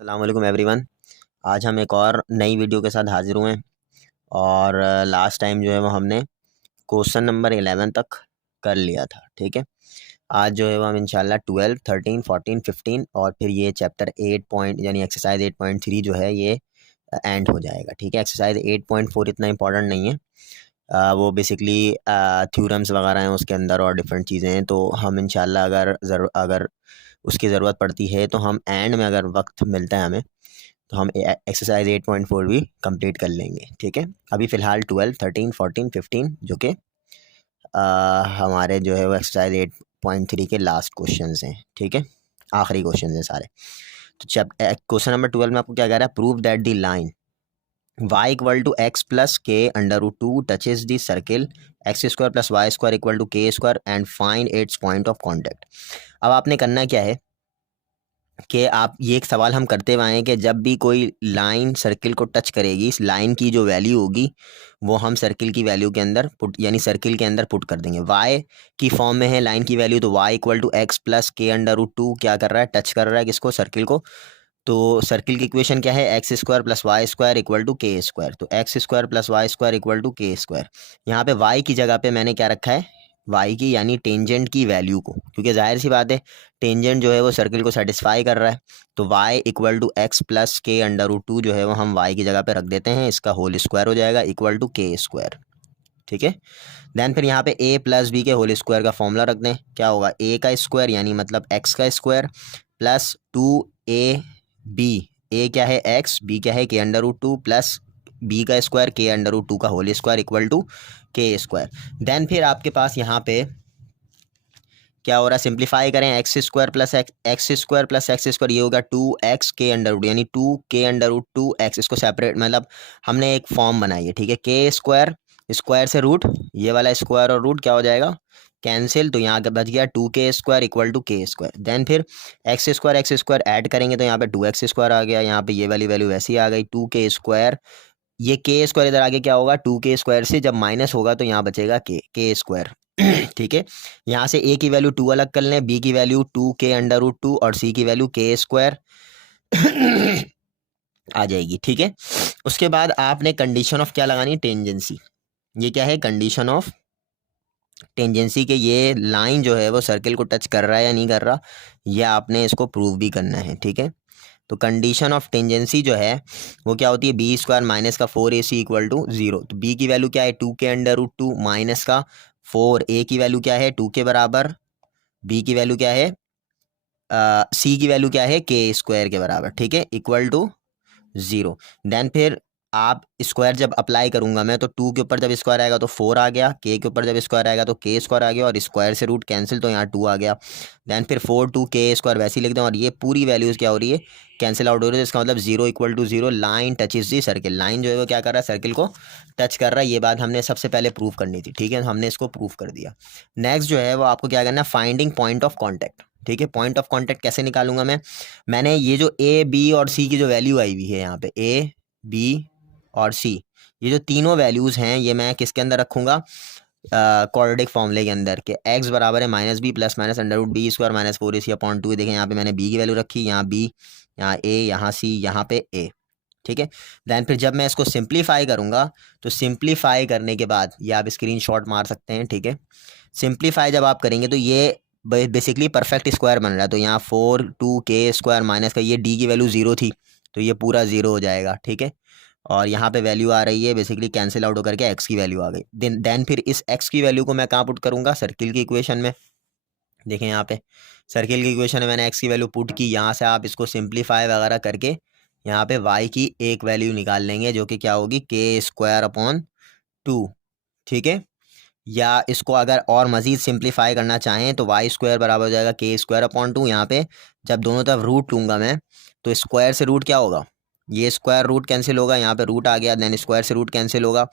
अस्सलाम वालेकुम एवरीवन। आज हम एक और नई वीडियो के साथ हाजिर हुए हैं। और लास्ट टाइम जो है वो हमने क्वेश्चन नंबर 11 तक कर लिया था। ठीक है, आज जो है वो हम इंशाल्लाह 12, 13, 14, 15 और फिर ये चैप्टर 8 पॉइंट यानी एक्सरसाइज 8.3 जो है ये एंड हो जाएगा। ठीक है, एक्सरसाइज 8.4 इतना इंपॉर्टेंट नहीं है। वो बेसिकली थ्योरम्स वगैरह हैं उसके अंदर और डिफरेंट चीज़ें हैं, तो हम इंशाल्लाह अगर उसकी ज़रूरत पड़ती है तो हम एंड में अगर वक्त मिलता है हमें तो हम एक्सरसाइज 8.4 भी कंप्लीट कर लेंगे। ठीक है, अभी फ़िलहाल 12, 13, 14, 15 जो कि हमारे जो है वो एक्सरसाइज 8.3 के लास्ट क्वेश्चन हैं। ठीक है, आखिरी क्वेश्चन हैं सारे। तो क्वेश्चन नंबर 12 में आपको क्या कह रहा है? Prove that the line y equal to x plus k under root two touches the circle x square plus y square equal to k square and find its point of contact. अब आपने करना क्या है कि आप ये एक सवाल हम करते हुए आए हैं कि जब भी कोई लाइन सर्किल को टच करेगी, इस लाइन की जो वैल्यू होगी वो हम सर्किल की वैल्यू के अंदर पुट यानी सर्किल के अंदर पुट कर देंगे। y की फॉर्म में है लाइन की वैल्यू, तो y equal to x plus k under root two क्या कर रहा है? टच कर रहा है किसको? सर्किल को। तो सर्किल की इक्वेशन क्या है? X square plus y square equal to k square. तो x square plus y square equal to k square. यहाँ पे वाई की जगह पे मैंने क्या रखा है? वाई की यानी टेंजेंट की वैल्यू को, क्योंकि जाहिर सी बात है टेंजेंट जो है वो सर्किल को सेटिस्फाई कर रहा है। तो y equal to x plus k under root two जो है वो हम वाई की जगह पे रख देते हैं, इसका होल स्क्वायर हो जाएगा इक्वल टू के स्क्वायर। ठीक है, देन फिर यहाँ पे ए प्लस बी के होल स्क्वायर का फॉर्मूला रख दें। क्या होगा? ए का स्क्वायर यानी मतलब एक्स का square plus two a b. A क्या है? एक्स, बी क्या है? K under root two plus b का square k under root two का whole square equal to k square. Then फिर आपके पास यहाँ पे क्या हो रहा है? सिंप्लीफाई करें, x square plus x square plus x square ये होगा टू एक्स के अंडर रूट यानी to k under root to x. इसको सेपरेट मतलब हमने एक फॉर्म बनाई है। ठीक है, के स्क्वायर, स्क्वायर से रूट, ये वाला स्क्वायर और रूट क्या हो जाएगा? कैंसिल। तो यहाँ का बच गया to k square equal to k square. Then फिर एक्स स्क्वायर ऐड करेंगे तो यहाँ पे टू एक्स स्क्वायर आ गया, यहाँ पे ये वाली वैल्यू वैसी आ गई टू के स्क्वायर। ये के स्क्वायर इधर आगे क्या होगा? टू के स्क्वायर से जब माइनस होगा तो यहाँ बचेगा के स्क्वायर। ठीक है, यहाँ से ए की वैल्यू टू अलग कर लें, बी की value to k under root to और सी की वैल्यू के स्क्वायर आ जाएगी। ठीक है, उसके बाद आपने कंडीशन ऑफ क्या लगानी? टेंजेंसी। ये क्या है? कंडीशन ऑफ टेंजेंसी के ये लाइन जो है वो सर्किल को टच कर रहा है या नहीं कर रहा, ये आपने इसको प्रूव भी करना है। ठीक है, तो कंडीशन ऑफ टेंजेंसी जो है वो क्या होती है? बी स्क्वायर माइनस का four a c equal to zero. तो बी की वैल्यू क्या है? Two k under root two minus का फोर, ए की वैल्यू क्या है? टू के बराबर, बी की वैल्यू क्या है? सी की वैल्यू क्या है? के स्क्वायर के बराबर। ठीक है, इक्वल टू जीरो। देन फिर आप स्क्वायर जब अप्लाई करूंगा मैं तो टू के ऊपर जब स्क्वायर आएगा तो फोर आ गया, के ऊपर जब स्क्वायर आएगा तो के स्क्वायर आ गया और स्क्वायर से रूट कैंसिल तो यहाँ टू आ गया। देन फिर फोर टू के स्क्वायर वैसे ही लिख दें और ये पूरी वैल्यूज क्या हो रही है? कैंसिल आउट हो रही है। इसका मतलब zero equal to zero, line touches the circle. Line जो है वो क्या कर रहा है? सर्किल को टच कर रहा है। ये बात हमने सबसे पहले प्रूव करनी थी। ठीक है, हमने इसको प्रूव कर दिया। नेक्स्ट जो है वो आपको क्या करना है? Finding point of contact. ठीक है, पॉइंट ऑफ कॉन्टैक्ट कैसे निकालूंगा मैं? मैंने ये जो ए बी और सी की जो वैल्यू आई हुई है यहाँ पे ए बी और सी, ये जो तीनों वैल्यूज़ हैं ये मैं किसके अंदर रखूँगा? क्वाड्रेटिक फॉर्मूले के अंदर के एक्स बराबर है minus b plus minus under root b square minus four a c upon two. देखें यहाँ पे मैंने बी की वैल्यू रखी, यहाँ बी, यहाँ ए, यहाँ सी, यहाँ पे ए। ठीक है, दैन फिर जब मैं इसको सिंप्लीफाई करूँगा तो सिंप्लीफाई करने के बाद ये आप स्क्रीनशॉट मार सकते हैं। ठीक है, सिंप्लीफाई जब आप करेंगे तो ये बेसिकली परफेक्ट स्क्वायर बन रहा है। तो यहाँ four to k square minus का ये डी की वैल्यू ज़ीरो थी तो ये पूरा ज़ीरो हो जाएगा। ठीक है, और यहाँ पे वैल्यू आ रही है बेसिकली कैंसिल आउट होकर के एक्स की वैल्यू आ गई। देन फिर इस एक्स की वैल्यू को मैं कहाँ पुट करूँगा? सर्किल की इक्वेशन में। देखें यहाँ पे सर्किल की इक्वेशन में मैंने एक्स की वैल्यू पुट की, यहाँ से आप इसको सिंप्लीफाई वगैरह करके यहाँ पे वाई की एक वैल्यू निकाल लेंगे जो कि क्या होगी? के स्क्वायर अपॉन टू। ठीक है, या इसको अगर और मज़ीद सिंप्लीफाई करना चाहें तो वाई स्क्वायर बराबर हो जाएगा के स्क्वायर अपॉन टू। यहाँ पे जब दोनों तरफ रूट लूँगा मैं तो स्क्वायर से रूट क्या होगा? ये स्क्वायर रूट कैंसिल होगा, यहाँ पे रूट आ गया, देन स्क्वायर से रूट कैंसिल होगा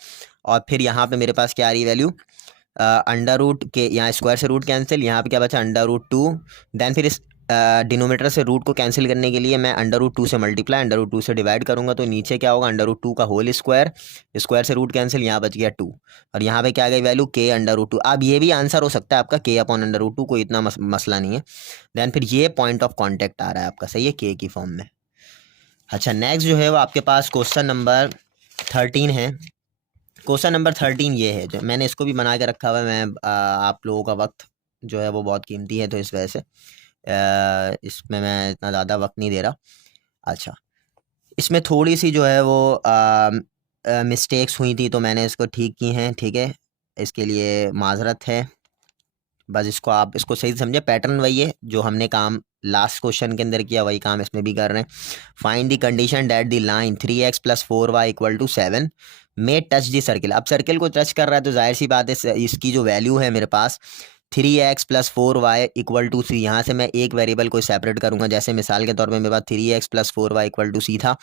और फिर यहाँ पे मेरे पास क्या आ रही वैल्यू? अंडर रूट के, यहाँ स्क्वायर से रूट कैंसिल, यहाँ पे क्या बचा? Under root to. देन फिर इस डिनोमीटर से रूट को कैंसिल करने के लिए मैं अंडर रूट टू से मल्टीप्लाई अंडर रूट टू से डिवाइड करूंगा तो नीचे क्या होगा? अंडर रूट टू का होल स्क्वायर, स्क्वायर से रूट कैंसिल, यहाँ बच गया टू और यहाँ पे क्या आ गई वैल्यू? के अंडर रूट टू। अब ये भी आंसर हो सकता है आपका के अपॉन अंडर रूट टू, कोई इतना मसला नहीं है। देन फिर ये पॉइंट ऑफ कॉन्टैक्ट आ रहा है आपका, सही है, के की फॉर्म में। अच्छा, नेक्स्ट जो है वो आपके पास क्वेश्चन नंबर 13 है। क्वेश्चन नंबर 13 ये है, जो मैंने इसको भी बना के रखा हुआ है। मैं आप लोगों का वक्त जो है वो बहुत कीमती है, तो इस वजह से इसमें मैं इतना ज़्यादा वक्त नहीं दे रहा। अच्छा, इसमें थोड़ी सी जो है वो मिस्टेक्स हुई थी, तो मैंने इसको ठीक की हैं, ठीक है। इसके लिए माजरत है। बस इसको आप इसको सही से समझे, पैटर्न वही है जो हमने काम लास्ट क्वेश्चन के अंदर किया, वही काम इसमें भी कर रहे हैं। Find the condition that the line 3x + 4y = 7 में टच दी सर्किल। अब सर्किल को टच कर रहा है तो जाहिर सी बात है, इसकी जो वैल्यू है मेरे पास 3x + 4y = c। यहाँ से मैं एक वेरिएबल को सेपरेट करूंगा। जैसे मिसाल के तौर पे मेरे पास 3x + 4y = c था,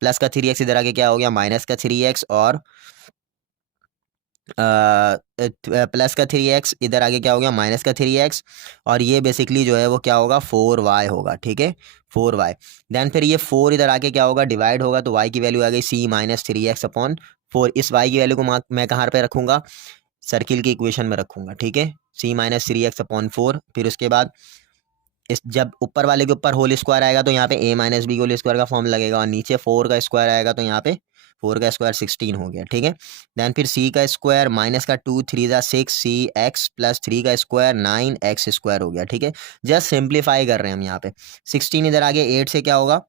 प्लस का 3x इधर आके क्या हो गया, माइनस का 3x, और प्लस का 3x इधर आगे क्या हो गया, माइनस का 3x, और ये बेसिकली जो है वो क्या होगा, 4y होगा, ठीक है, 4y। देन फिर ये 4 इधर आके क्या होगा, डिवाइड होगा, तो y की वैल्यू आ गई c - 3x/4। इस y की वैल्यू को मैं कहाँ पे रखूंगा, सर्किल की इक्वेशन में रखूंगा, ठीक है, c - 3x/4। फिर उसके बाद इस जब ऊपर वाले के ऊपर होल स्क्वायर आएगा तो यहाँ पे a - b होल स्क्वायर का फॉर्म लगेगा, और नीचे 4 का स्क्वायर आएगा तो यहाँ पे 4 का स्क्वायर 16 हो गया, ठीक है। देन फिर c का स्क्वायर माइनस का 2 3 ज़ा 6 cx + 3 का स्क्वायर 9x² हो गया, ठीक है। जस्ट सिंप्लीफाई कर रहे हैं हम यहाँ पे। 16 इधर आगे 8 से क्या होगा,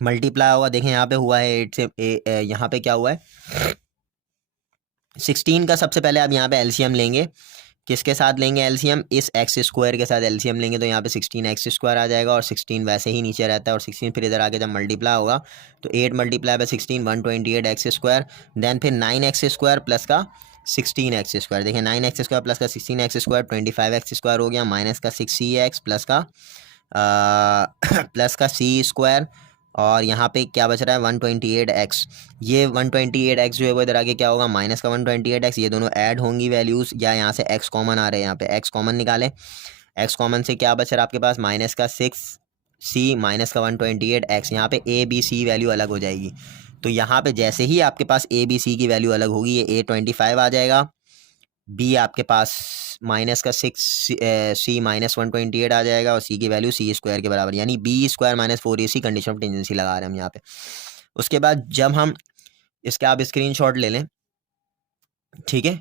मल्टीप्लाई होगा। देखें यहाँ पे हुआ है 8 से यहाँ पे क्या हुआ है, 16 का सबसे पहले आप यहाँ पे एलसीएम लेंगे। किसके साथ लेंगे एलसीएम, इस x² के साथ एलसीएम लेंगे, तो यहाँ पे 16x² आ जाएगा, और 16 वैसे ही नीचे रहता है, और 16 फिर इधर आके जब मल्टीप्लाई होगा तो 8 × 16 128x²। देन फिर 9x² प्लस का 16x²। देखिए 9x² प्लस का 16x² 25x² हो गया, माइनस का 6cx प्लस का प्लस का c², और यहाँ पे क्या बच रहा है, 128x। ये 128x जो है वो इधर आगे क्या होगा, माइनस का 128x। ये दोनों ऐड होंगी वैल्यूज़, या यहाँ से x कॉमन आ रहे हैं, यहाँ पे x कॉमन निकालें। x कॉमन से क्या बच रहा है आपके पास, माइनस का 6c माइनस का 128x। यहाँ पे a b c वैल्यू अलग हो जाएगी, तो यहाँ पे जैसे ही आपके पास a b c की वैल्यू अलग होगी, ये a 25 आ जाएगा, बी आपके पास माइनस का 6 सी - 128 आ जाएगा, और सी की वैल्यू c² के बराबर, यानी b² - 4ac condition of tangency लगा रहे हैं हम यहाँ पे। उसके बाद जब हम इसके आप स्क्रीनशॉट ले लें, ठीक है।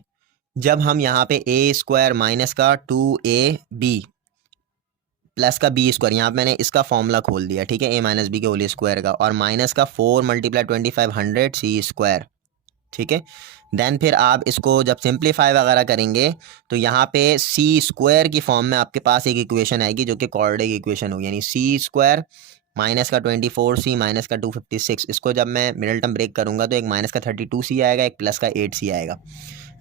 जब हम यहाँ पे a² माइनस का 2ab प्लस का b², यहाँ पे मैंने इसका फॉर्मूला खोल दिया, ठीक है, a - b के होल स्क्वायर का, और माइनस का 4 × 2500 c², ठीक है। देन फिर आप इसको जब सिंप्लीफाई वगैरह करेंगे तो यहाँ पे c² की फॉर्म में आपके पास एक इक्वेशन आएगी जो कि कॉर्डिक इक्वेशन होगी, यानी c² माइनस का 24c माइनस का 256। इसको जब मैं मिडिल टर्म ब्रेक करूँगा तो एक माइनस का 32c आएगा, एक प्लस का 8c आएगा।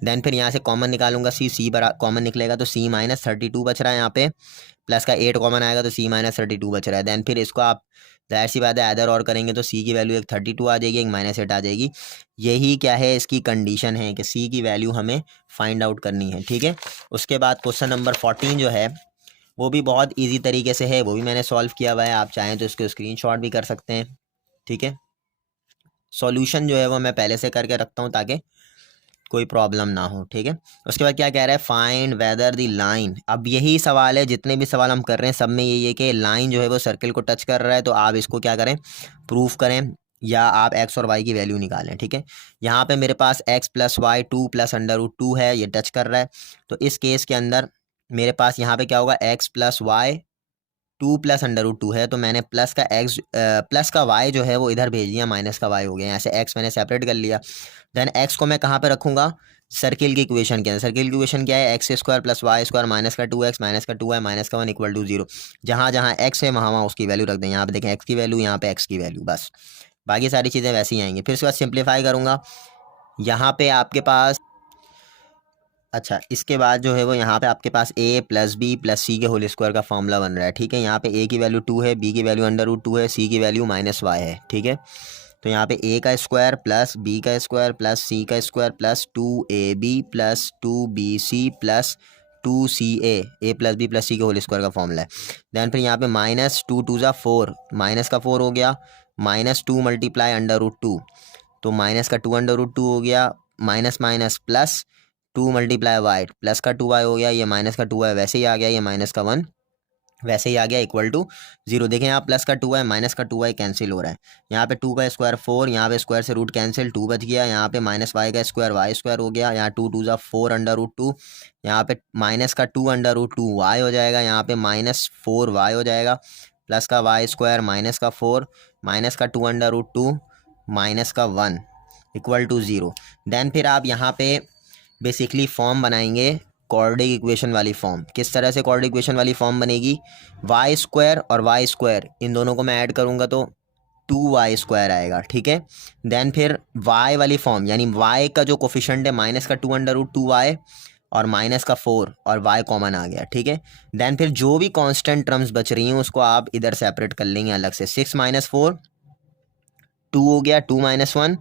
देन फिर यहाँ से कॉमन निकालूंगा, c बरा कॉमन निकलेगा तो c - 32 बच रहा है, यहाँ पे प्लस का 8 कॉमन आएगा तो c - 32 बच रहा है। देन फिर इसको आप जाहिर सी बात है अदर और करेंगे तो c की वैल्यू एक 32 आ जाएगी, एक -8 आ जाएगी। यही क्या है, इसकी कंडीशन है कि c की वैल्यू हमें फाइंड आउट करनी है, ठीक है। उसके बाद क्वेश्चन नंबर 14 जो है वो भी बहुत इजी तरीके से है, वो भी मैंने सॉल्व किया हुआ है। आप चाहें तो इसको स्क्रीनशॉट भी कर सकते हैं, ठीक है। सॉल्यूशन जो है वो मैं पहले से करके रखता हूँ ताकि कोई प्रॉब्लम ना हो, ठीक है। उसके बाद क्या कह रहा है, फाइंड वेदर द लाइन। अब यही सवाल है, जितने भी सवाल हम कर रहे हैं सब में यही है कि लाइन जो है वो सर्किल को टच कर रहा है, तो आप इसको क्या करें, प्रूफ करें, या आप x और y की वैल्यू निकालें, ठीक है। यहाँ पे मेरे पास x + y 2 + √2 है, ये टच कर रहा है, तो इस केस के अंदर मेरे पास यहाँ पे क्या होगा, x + y 2 + √2 है, तो मैंने प्लस का y जो है वो इधर भेज दिया, माइनस का y हो गया, ऐसे x मैंने सेपरेट कर लिया। देन x को मैं कहाँ पे रखूँगा, सर्किल की इक्वेशन के अंदर। सर्किल की इक्वेशन क्या है, x² + y² माइनस का 2x माइनस का 2y माइनस का 1 = 0। जहाँ जहाँ x है वहाँ वहाँ उसकी वैल्यू रख दें। यहाँ पे देखें x की वैल्यू, यहाँ पे x की वैल्यू, बस बाकी सारी चीज़ें वैसी ही आएंगी। फिर उसके बाद सिंप्लीफाई करूँगा, यहाँ पे आपके पास अच्छा, इसके बाद जो है वो यहाँ पे आपके पास a + b + c के होल स्क्वायर का फॉर्मूला बन रहा है, ठीक है। यहाँ पे a की वैल्यू 2 है, b की वैल्यू √2 है, c की वैल्यू -y है, ठीक है। तो यहाँ पे a का स्क्वायर प्लस b का स्क्वायर प्लस c का square plus 2ab plus 2bc plus 2ca, a + b + c के होल स्क्वायर का फॉर्मूला है। दैन फिर यहाँ पे -2 2 ज़ा 4, माइनस का 4 हो गया, -2 × √2, तो माइनस का 2 √2 हो गया, minus minus plus 2 × y, plus का 2y हो गया, ये माइनस का 2y वैसे ही आ गया, ये -1 वैसे ही आ गया इक्वल टू 0। देखें यहाँ प्लस का 2 है, माइनस का 2 है, कैंसिल हो रहा है। यहाँ पे 2 का स्क्वायर 4, यहाँ पे स्क्वायर से रूट कैंसिल, 2 बच गया। यहाँ पे माइनस वाई का स्क्वायर वाई स्क्वायर हो गया। यहाँ 2 2 ज़ा 4 अंडर रूट 2। यहाँ पे माइनस का 2 अंडर रूट 2 वाई हो जाएगा। यहाँ पे माइनस 4 वाई हो जाएगा। प्लस का वाई स्क्वायर माइनस का 4 माइनस का 2 अंडर रूट 2 माइनस का 1 इक्वल टू 0। देन फिर आप यहाँ पे बेसिकली फॉर्म बनाएंगे क्वाड्रेटिक इक्वेशन वाली फॉर्म। किस तरह से क्वाड्रेटिक इक्वेशन वाली फॉर्म बनेगी? वाई स्क्वायर और वाई स्क्वायर इन दोनों को मैं ऐड करूँगा तो 2y स्क्वायर आएगा, ठीक है। देन फिर y वाली फॉर्म, यानी y का जो कोफिशेंट है माइनस का 2 अंडर रूट 2y और माइनस का 4 और y कॉमन आ गया, ठीक है। देन फिर जो भी कांस्टेंट टर्म्स बच रही हैं उसको आप इधर सेपरेट कर लेंगे अलग से। 6 माइनस 4 2 हो गया, 2 माइनस 1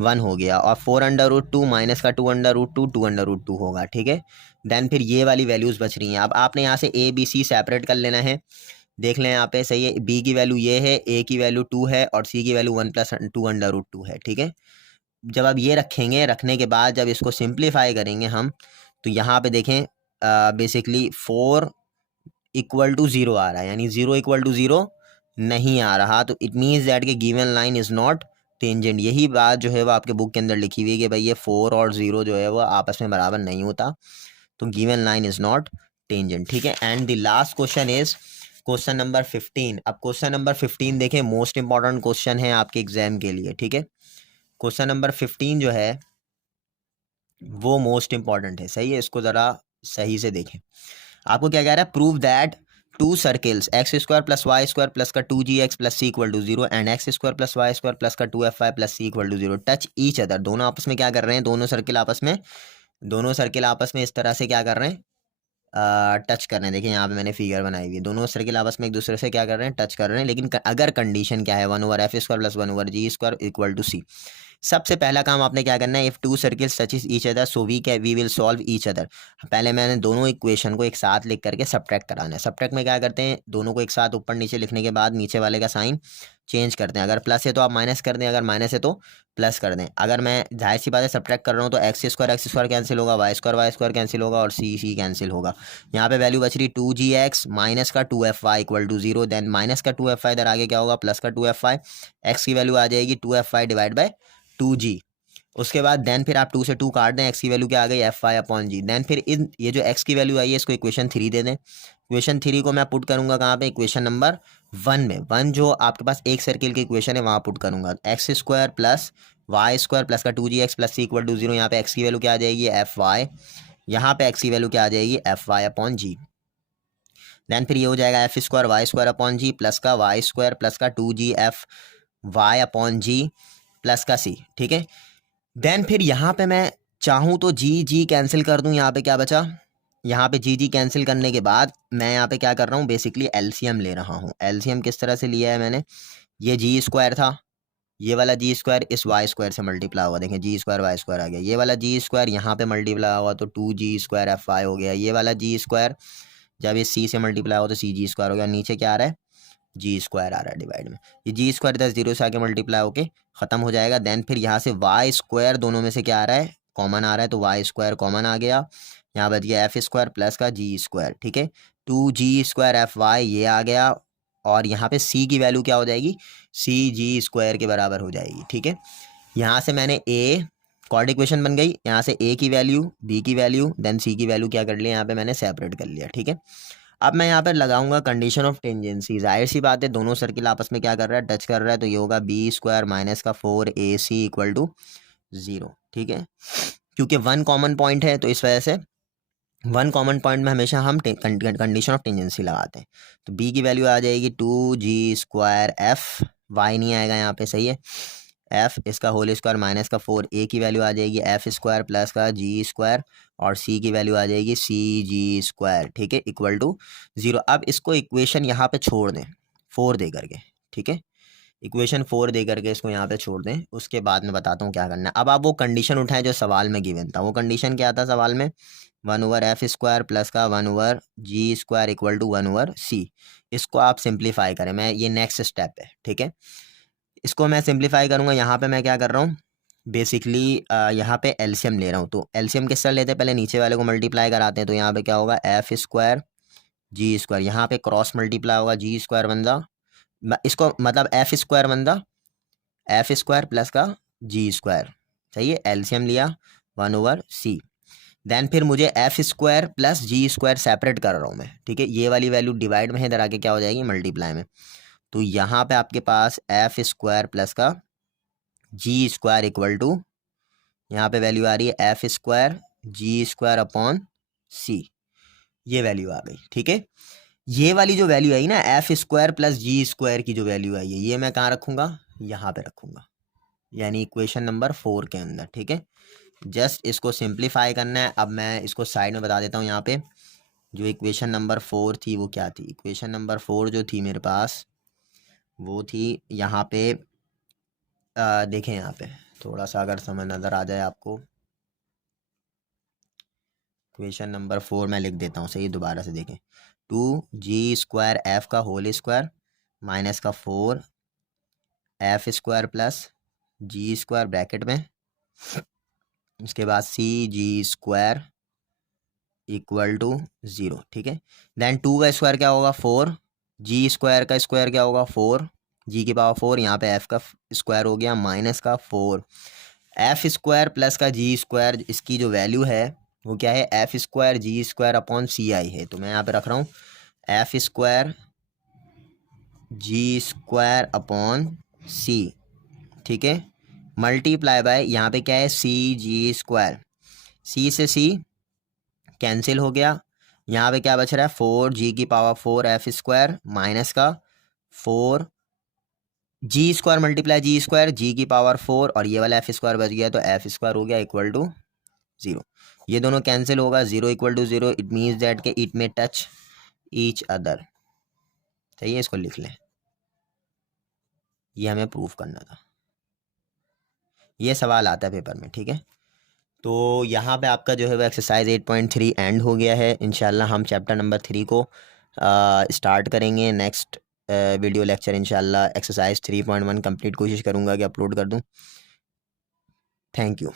1 हो गया, और 4 अंडर रूट 2 माइनस का 2 अंडर रूट 2 2 अंडर रूट 2 होगा, ठीक है। देन फिर ये वाली वैल्यूज़ बच रही हैं। अब आपने यहाँ से a b c सेपरेट कर लेना है। देख लें यहाँ पे, सही है। b की वैल्यू ये है, a की वैल्यू 2 है और c की वैल्यू 1 प्लस 2 अंडर रूट 2 है, ठीक है। जब आप ये रखेंगे, रखने के बाद जब इसको सिंप्लीफाई करेंगे हम, तो यहाँ पे देखें बेसिकली 4 इक्वल टू 0 आ रहा है, यानी 0 इक्वल टू 0 नहीं आ रहा। तो इट मीन्स दैट कि given line is not tangent. यही बात जो है वो आपके बुक के अंदर लिखी हुई है कि भाई ये 4 और 0 जो है वो आपस में बराबर नहीं होता, तो given line is not tangent, ठीक है। And the last question is question number 15। अब क्वेश्चन नंबर 15 देखें, मोस्ट इंपॉर्टेंट क्वेश्चन है आपके एग्जाम के लिए, ठीक है। क्वेश्चन नंबर 15 जो है वो मोस्ट इंपॉर्टेंट है, सही है। इसको ज़रा सही से देखें। आपको क्या कह रहा है? Prove that two circles x square plus y square plus का 2gx plus c equal to 0 and x square plus y square plus का 2fy plus c equal to 0 touch each other. दोनों आपस में क्या कर रहे हैं? दोनों सर्किल आपस में इस तरह से क्या कर रहे हैं? टच कर रहे हैं। देखिए यहाँ पे मैंने फिगर बनाई हुई है। दोनों सर्किल आपस में एक दूसरे से क्या कर रहे हैं? टच कर रहे हैं। लेकिन अगर कंडीशन क्या है? 1/f² plus 1/g² equal to सी। सबसे पहला काम आपने क्या करना है? If two circles touches each other so we will solve each other. पहले मैंने दोनों इक्वेशन को एक साथ लिख करके सब्ट्रैक्ट कराना है। सब्ट्रैक्ट में क्या करते हैं? दोनों को एक साथ ऊपर नीचे लिखने के बाद नीचे वाले का साइन चेंज करते हैं। अगर प्लस है तो आप माइनस कर दें, अगर माइनस है तो प्लस कर दें। अगर मैं जाहिर सी बात है सब्ट्रैक्ट कर रहा हूँ तो एक्स स्क्वायर कैंसिल होगा, वाई स्क्वायर कैंसिल होगा और सी कैंसिल होगा। यहाँ पे वैल्यू बच रही 2gx माइनस का 2fy equal to 0। Then minus का 2fy इधर आगे क्या होगा? प्लस का 2fy। एक्स की वैल्यू आ जाएगी 2fy डिवाइड बाई 2g। उसके बाद देन फिर आप 2 से 2 काट दें, एक्स की वैल्यू क्या आ गई? FY/G। देन फिर इन ये जो एक्स की वैल्यू आई है इसको इक्वेशन 3 दे दें। इक्वेशन 3 को मैं पुट करूंगा कहाँ पे? इक्वेशन नंबर 1 में। 1 जो आपके पास एक सर्किल की इक्वेशन है वहाँ पुट करूंगा। X square plus y square plus का 2gx plus c equal to 0। यहाँ पे एक्स की वैल्यू क्या आ जाएगी? FY। यहाँ पे एक्स की वैल्यू क्या आ जाएगी? FY/G। देन फिर ये हो जाएगा F² y² प्लस का वाई स्क्वायर प्लस का 2gFy/G प्लस का सी, ठीक है। देन फिर यहाँ पे मैं चाहूँ तो जी कैंसिल कर दूँ। यहाँ पे क्या बचा? यहाँ पे जी कैंसिल करने के बाद मैं यहाँ पे क्या कर रहा हूँ? बेसिकली एलसीएम ले रहा हूँ। एलसीएम किस तरह से लिया है मैंने? ये जी स्क्वायर था, ये वाला जी स्क्वायर इस वाई स्क्वायर से मल्टीप्लाई हुआ। देखें जी स्क्वायर वाई स्क्वायर आ गया। ये वाला जी स्क्वायर यहाँ पे मल्टीप्लाई हुआ तो 2g² FY हो गया। ये वाला जी स्क्वायर जब इस सी से मल्टीप्लाई हो तो CG² हो गया। नीचे क्या आ रहा है? G² आ रहा है डिवाइड में। ये G² इधर 0 से आके मल्टीप्लाई होके ख़त्म हो जाएगा। देन फिर यहाँ से वाई स्क्वायर दोनों में से क्या आ रहा है? कॉमन आ रहा है, तो वाई स्क्वायर कॉमन आ गया। यहाँ बच गया F² प्लस का G², ठीक है। 2g² FY ये आ गया, और यहाँ पे C की वैल्यू क्या हो जाएगी? CG² के बराबर हो जाएगी, ठीक है। यहाँ से मैंने क्वाड्रेटिक इक्वेशन बन गई। यहाँ से A की वैल्यू, B की वैल्यू, देन C की वैल्यू क्या कर लिया? यहाँ पे मैंने सेपरेट कर लिया, ठीक है। अब मैं यहाँ पर लगाऊंगा कंडीशन ऑफ टेंजेंसी। जाहिर सी बात है दोनों सर्किल आपस में क्या कर रहा है? टच कर रहा है, तो ये होगा B² माइनस का 4AC इक्वल टू 0, ठीक है। क्योंकि 1 कॉमन पॉइंट है तो इस वजह से 1 कॉमन पॉइंट में हमेशा हम कंडीशन ऑफ टेंजेंसी लगाते हैं। तो B की वैल्यू आ जाएगी 2g² F, y नहीं आएगा यहाँ पे, सही है। F इसका होल स्क्वायर माइनस का 4A की वैल्यू आ जाएगी F² प्लस का G² और C की वैल्यू आ जाएगी CG², ठीक है, इक्वल टू 0। अब इसको इक्वेशन यहाँ पे छोड़ दें 4 दे करके, ठीक है। इक्वेशन 4 दे करके इसको यहाँ पे छोड़ दें। उसके बाद मैं बताता हूँ क्या करना है। अब आप वो कंडीशन उठाएं जो सवाल में गिवन था। वो कंडीशन क्या था सवाल में? 1/f² प्लस का 1/g² इक्वल टू 1/c। इसको आप सिंप्लीफाई करें। मैं ये नेक्स्ट स्टेप है, ठीक है। इसको मैं सिंप्लीफाई करूँगा। यहाँ पे मैं क्या कर रहा हूँ? बेसिकली यहाँ पे एलसीएम ले रहा हूँ। तो एलसीएम किस तरह लेते हैं? पहले नीचे वाले को मल्टीप्लाई कराते हैं, तो यहाँ पे क्या होगा? F² जी स्क्वायर, यहाँ पे क्रॉस मल्टीप्लाई होगा, जी स्क्वायर बंदा इसको मतलब एफ स्क्वायर बंदा एफ स्क्वायर प्लस का जी स्क्वायर, सही है, एलसीएम लिया 1/c। देन फिर मुझे एफ स्क्वायर प्लस जी स्क्वायर सेपरेट कर रहा हूँ मैं, ठीक है, ये वाली वैल्यू डिवाइड में है, इधर आके क्या हो जाएगी मल्टीप्लाई में। तो यहाँ पे आपके पास एफ स्क्वायर प्लस का जी स्क्वायर इक्वल टू, यहाँ पे वैल्यू आ रही है एफ स्क्वायर जी स्क्वायर अपॉन सी, ये वैल्यू आ गई, ठीक है। ये वाली जो वैल्यू आई ना एफ स्क्वायर प्लस जी स्क्वायर की जो वैल्यू आई है, ये मैं कहाँ रखूँगा, यहाँ पे रखूँगा, यानी इक्वेशन नंबर 4 के अंदर, ठीक है। जस्ट इसको सिंप्लीफाई करना है। अब मैं इसको साइड में बता देता हूँ, यहाँ पे जो इक्वेशन नंबर 4 थी वो क्या थी, इक्वेशन नंबर 4 जो थी मेरे पास वो थी यहाँ पे देखें, यहाँ पे थोड़ा सा अगर समझ नज़र आ जाए आपको, इक्वेशन नंबर 4 मैं लिख देता हूँ, सही, दोबारा से देखें, 2g² एफ का होल स्क्वायर माइनस का 4 एफ स्क्वायर प्लस जी स्क्वायर ब्रैकेट में, उसके बाद सी जी स्क्वायर इक्वल टू 0, ठीक है। देन 2 का स्क्वायर क्या होगा 4, जी स्क्वायर का स्क्वायर क्या होगा 4, जी की पावर 4, यहाँ पे एफ का स्क्वायर हो गया माइनस का 4 एफ स्क्वायर प्लस का जी स्क्वायर, इसकी जो वैल्यू है वो क्या है, एफ स्क्वायर जी स्क्वायर अपॉन सी आई है। तो मैं यहाँ पे रख रहा हूँ एफ स्क्वायर जी स्क्वायर अपॉन सी, ठीक है, मल्टीप्लाई बाय यहाँ पे क्या है सी जी स्क्वायर, सी से सी कैंसिल हो गया, यहाँ पे क्या बच रहा है 4g की पावर 4 एफ स्क्वायर माइनस का 4 जी स्क्वायर मल्टीप्लाई जी स्क्वायर, जी की पावर 4 और ये वाला एफ स्क्वायर बच गया, तो एफ स्क्वायर हो गया इक्वल टू 0। ये दोनों कैंसिल होगा, 0 equal to 0, it means that के इट में टच ईच अदर, सही है, इसको लिख लें, ये हमें प्रूफ करना था, ये सवाल आता है पेपर में, ठीक है। तो यहाँ पे आपका जो है वो एक्सरसाइज 8.3 एंड हो गया है। इंशाल्लाह हम चैप्टर नंबर 3 को स्टार्ट करेंगे नेक्स्ट वीडियो लेक्चर, इंशाल्लाह एक्सरसाइज 3.1 कंप्लीट कोशिश करूँगा कि अपलोड कर दूँ। Thank you.